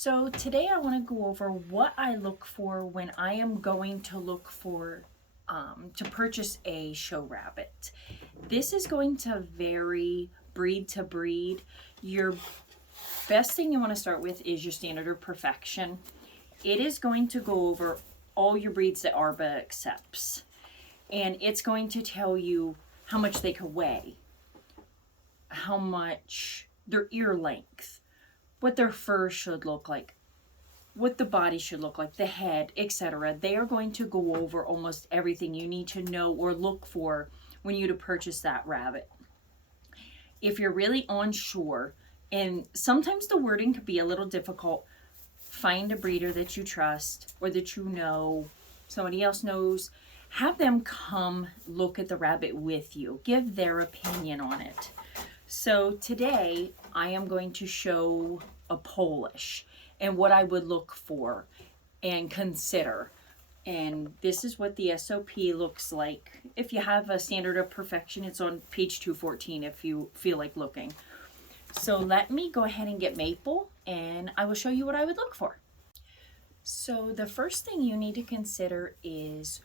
So today I want to go over what I look for when I am going to look for to purchase a show rabbit. This is going to vary breed to breed. Your best thing you want to start with is your standard of perfection. It is going to go over all your breeds that ARBA accepts, and it's going to tell you how much they could weigh, how much their ear length, what their fur should look like, what the body should look like, the head, etc. They are going to go over almost everything you need to know or look for when you to purchase that rabbit. If you're really unsure, and sometimes the wording could be a little difficult, find a breeder that you trust or that you know, somebody else knows. Have them come look at the rabbit with you. Give their opinion on it. So today I am going to show a Polish and what I would look for and consider. And this is what the SOP looks like. If you have a standard of perfection, it's on page 214 if you feel like looking. So let me go ahead and get Maple and I will show you what I would look for. So the first thing you need to consider is,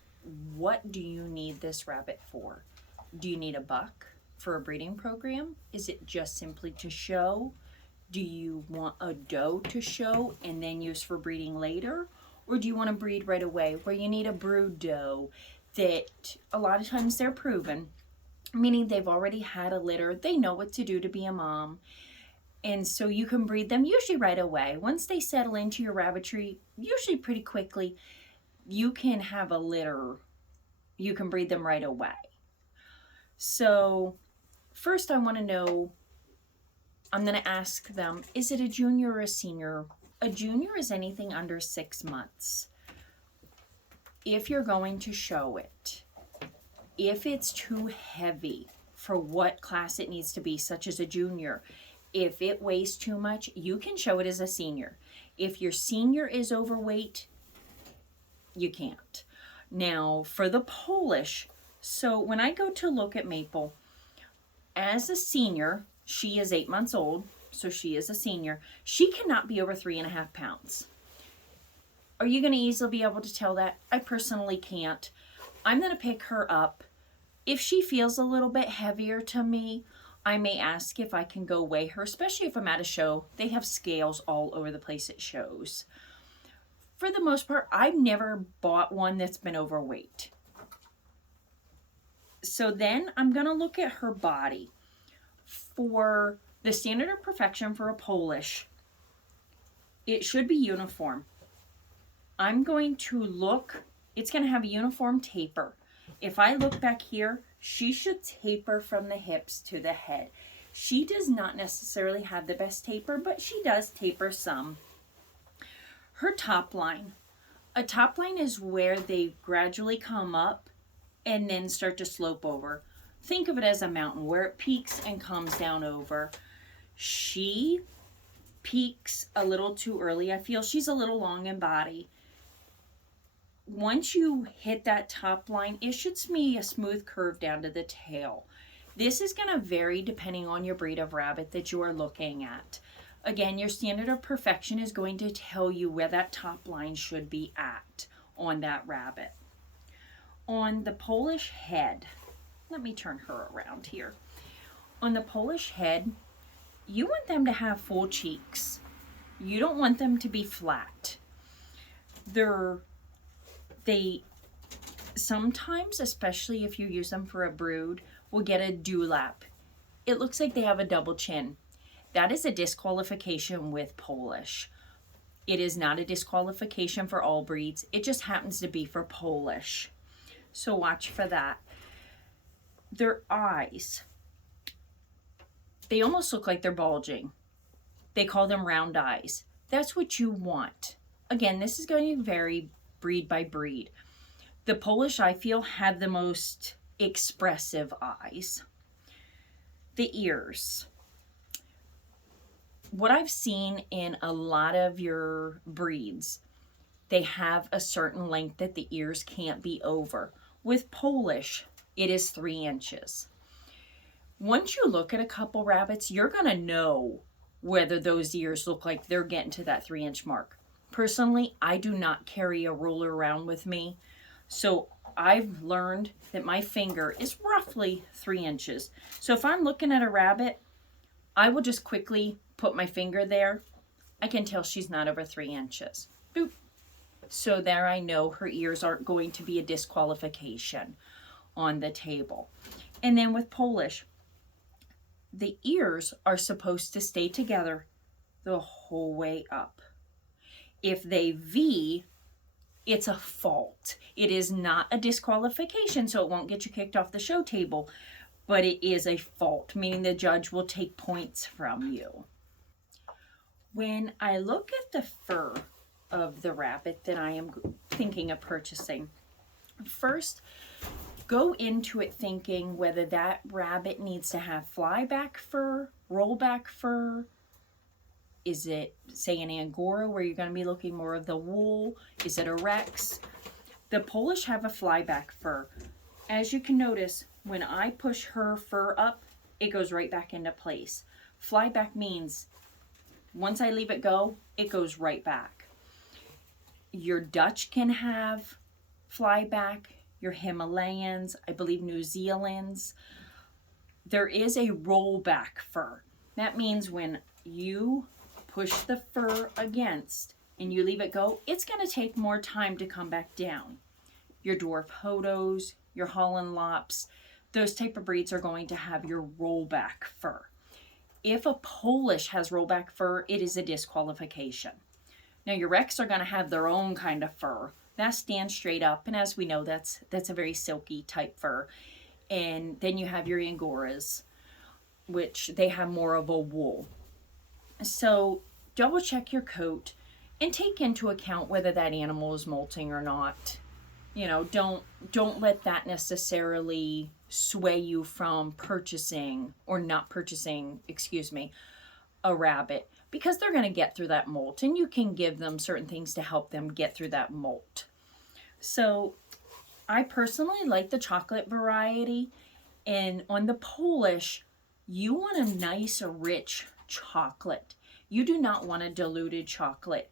what do you need this rabbit for? Do you need a buck for a breeding program? Is it just simply to show? Do you want a doe to show and then use for breeding later? Or do you want to breed right away where you need a brood doe that a lot of times they're proven, meaning they've already had a litter, they know what to do to be a mom, and so you can breed them usually right away. Once they settle into your rabbitry, usually pretty quickly, you can have a litter, you can breed them right away. So first I want to know, I'm going to ask them, is it a junior or a senior? A junior is anything under 6 months. If you're going to show it, if it's too heavy for what class it needs to be, such as a junior, if it weighs too much, you can show it as a senior. If your senior is overweight, you can't. Now, for the Polish, so when I go to look at Maple, as a senior, she is 8 months old, so she is a senior. She cannot be over 3.5 pounds. Are you going to easily be able to tell that? I personally can't. I'm going to pick her up. If she feels a little bit heavier to me, I may ask if I can go weigh her, especially if I'm at a show. They have scales all over the place at shows. For the most part, I've never bought one that's been overweight. So then I'm going to look at her body. For the standard of perfection for a Polish, it should be uniform. I'm going to look, it's going to have a uniform taper. If I look back here, she should taper from the hips to the head. She does not necessarily have the best taper, but she does taper some. Her top line. A top line is where they gradually come up and then start to slope over. Think of it as a mountain where it peaks and comes down over. She peaks a little too early. I feel she's a little long in body. Once you hit that top line, it should be a smooth curve down to the tail. This is going to vary depending on your breed of rabbit that you are looking at. Again, your standard of perfection is going to tell you where that top line should be at on that rabbit. On the Polish head, let me turn her around here. On the Polish head, you want them to have full cheeks. You don't want them to be flat. They sometimes, especially if you use them for a brood, will get a dewlap. It looks like they have a double chin. That is a disqualification with Polish. It is not a disqualification for all breeds. It just happens to be for Polish. So watch for that. Their eyes, they almost look like they're bulging. They call them round eyes. That's what you want. Again, this is going to vary breed by breed. The Polish, I feel, have the most expressive eyes. The ears. What I've seen in a lot of your breeds, they have a certain length that the ears can't be over. With Polish, it is 3 inches. Once you look at a couple rabbits, you're going to know whether those ears look like they're getting to that 3-inch mark. Personally, I do not carry a ruler around with me, so I've learned that my finger is roughly 3 inches. So if I'm looking at a rabbit, I will just quickly put my finger there. I can tell she's not over 3 inches. Boop. So there I know her ears aren't going to be a disqualification on the table. And then with Polish, the ears are supposed to stay together the whole way up. If they V, it's a fault. It is not a disqualification, so it won't get you kicked off the show table, but it is a fault, meaning the judge will take points from you. When I look at the fur of the rabbit that I am thinking of purchasing, first, go into it thinking whether that rabbit needs to have flyback fur, rollback fur. Is it, say, an Angora where you're going to be looking more of the wool? Is it a Rex? The Polish have a flyback fur. As you can notice, when I push her fur up, it goes right back into place. Flyback means once I leave it go, it goes right back. Your Dutch can have flyback, your Himalayans, I believe New Zealand's. There is a rollback fur. That means when you push the fur against and you leave it go, it's going to take more time to come back down. Your Dwarf Hodos, your Holland Lops, those type of breeds are going to have your rollback fur. If a Polish has rollback fur, it is a disqualification. Now your Rex are going to have their own kind of fur. That stands straight up, and as we know, that's a very silky type fur. And then you have your Angoras, which they have more of a wool. So double check your coat and take into account whether that animal is molting or not. You know, don't let that necessarily sway you from purchasing or not purchasing, a rabbit, because they're going to get through that molt, and you can give them certain things to help them get through that molt. So I personally like the chocolate variety, and on the Polish, you want a nice, rich chocolate. You do not want a diluted chocolate.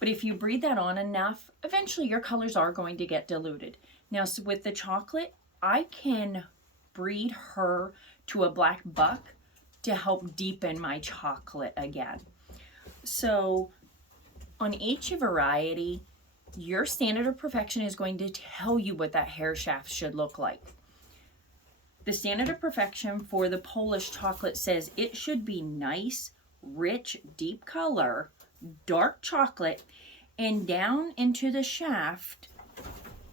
But if you breed that on enough, eventually your colors are going to get diluted. Now, so with the chocolate, I can breed her to a black buck to help deepen my chocolate again. So on each variety, your standard of perfection is going to tell you what that hair shaft should look like. The standard of perfection for the Polish chocolate says it should be nice, rich, deep color, dark chocolate, and down into the shaft,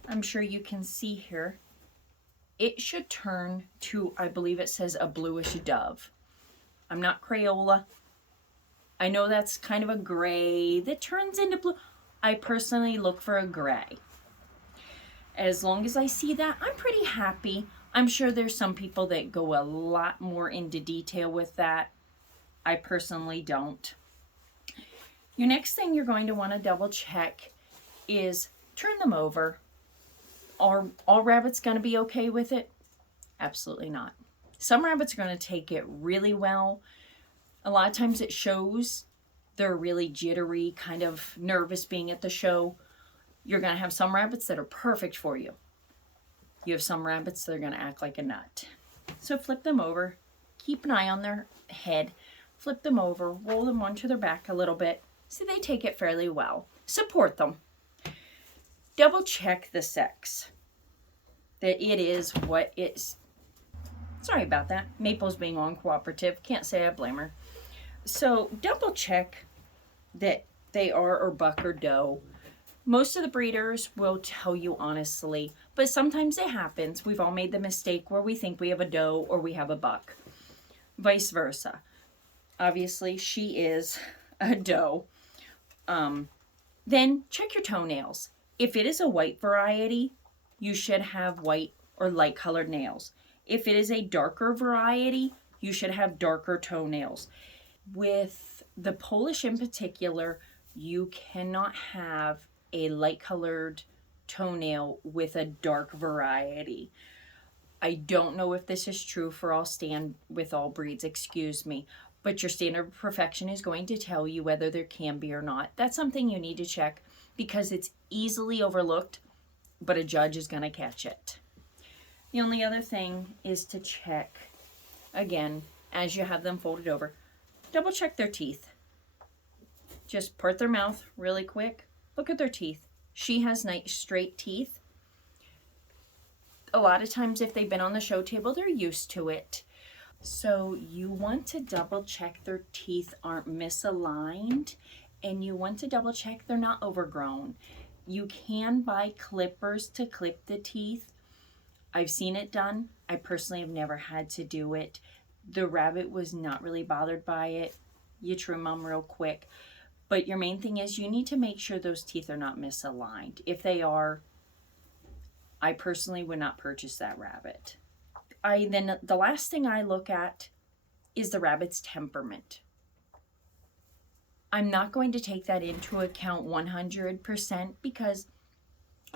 I'm sure you can see here, it should turn to, I believe it says, a bluish dove. I'm not Crayola. I know that's kind of a gray that turns into blue. I personally look for a gray. As long as I see that, I'm pretty happy. I'm sure there's some people that go a lot more into detail with that. I personally don't. Your next thing you're going to want to double check is turn them over. Are all rabbits going to be okay with it? Absolutely not. Some rabbits are going to take it really well. A lot of times it shows they're really jittery, kind of nervous being at the show. You're going to have some rabbits that are perfect for you. You have some rabbits that are going to act like a nut. So flip them over. Keep an eye on their head. Flip them over. Roll them onto their back a little bit. So they take it fairly well. Support them. Double check the sex. That it is what it's. Sorry about that. Maple's being uncooperative. Can't say I blame her. So double check that they are or buck or doe. Most of the breeders will tell you honestly, but sometimes it happens. We've all made the mistake where we think we have a doe or we have a buck. Vice versa. Obviously, she is a doe. Then check your toenails. If it is a white variety, you should have white or light colored nails. If it is a darker variety, you should have darker toenails. With the Polish in particular, you cannot have a light colored toenail with a dark variety. I don't know if this is true for all breeds, but your standard of perfection is going to tell you whether there can be or not. That's something you need to check because it's easily overlooked, but a judge is going to catch it. The only other thing is to check, again, as you have them folded over, double check their teeth. Just part their mouth really quick. Look at their teeth. She has nice straight teeth. A lot of times if they've been on the show table, they're used to it. So you want to double check their teeth aren't misaligned, and you want to double check they're not overgrown. You can buy clippers to clip the teeth. I've seen it done. I personally have never had to do it. The rabbit was not really bothered by it. You trim them real quick. But your main thing is you need to make sure those teeth are not misaligned. If they are, I personally would not purchase that rabbit. Then the last thing I look at is the rabbit's temperament. I'm not going to take that into account 100% because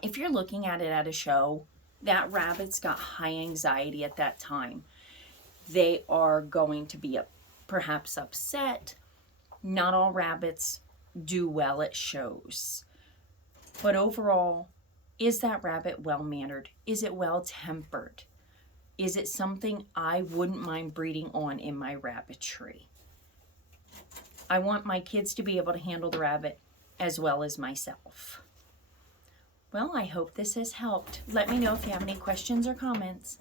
if you're looking at it at a show, that rabbit's got high anxiety at that time. They are going to be perhaps upset. Not all rabbits do well at shows. But overall, is that rabbit well-mannered? Is it well-tempered? Is it something I wouldn't mind breeding on in my rabbitry? I want my kids to be able to handle the rabbit as well as myself. Well, I hope this has helped. Let me know if you have any questions or comments.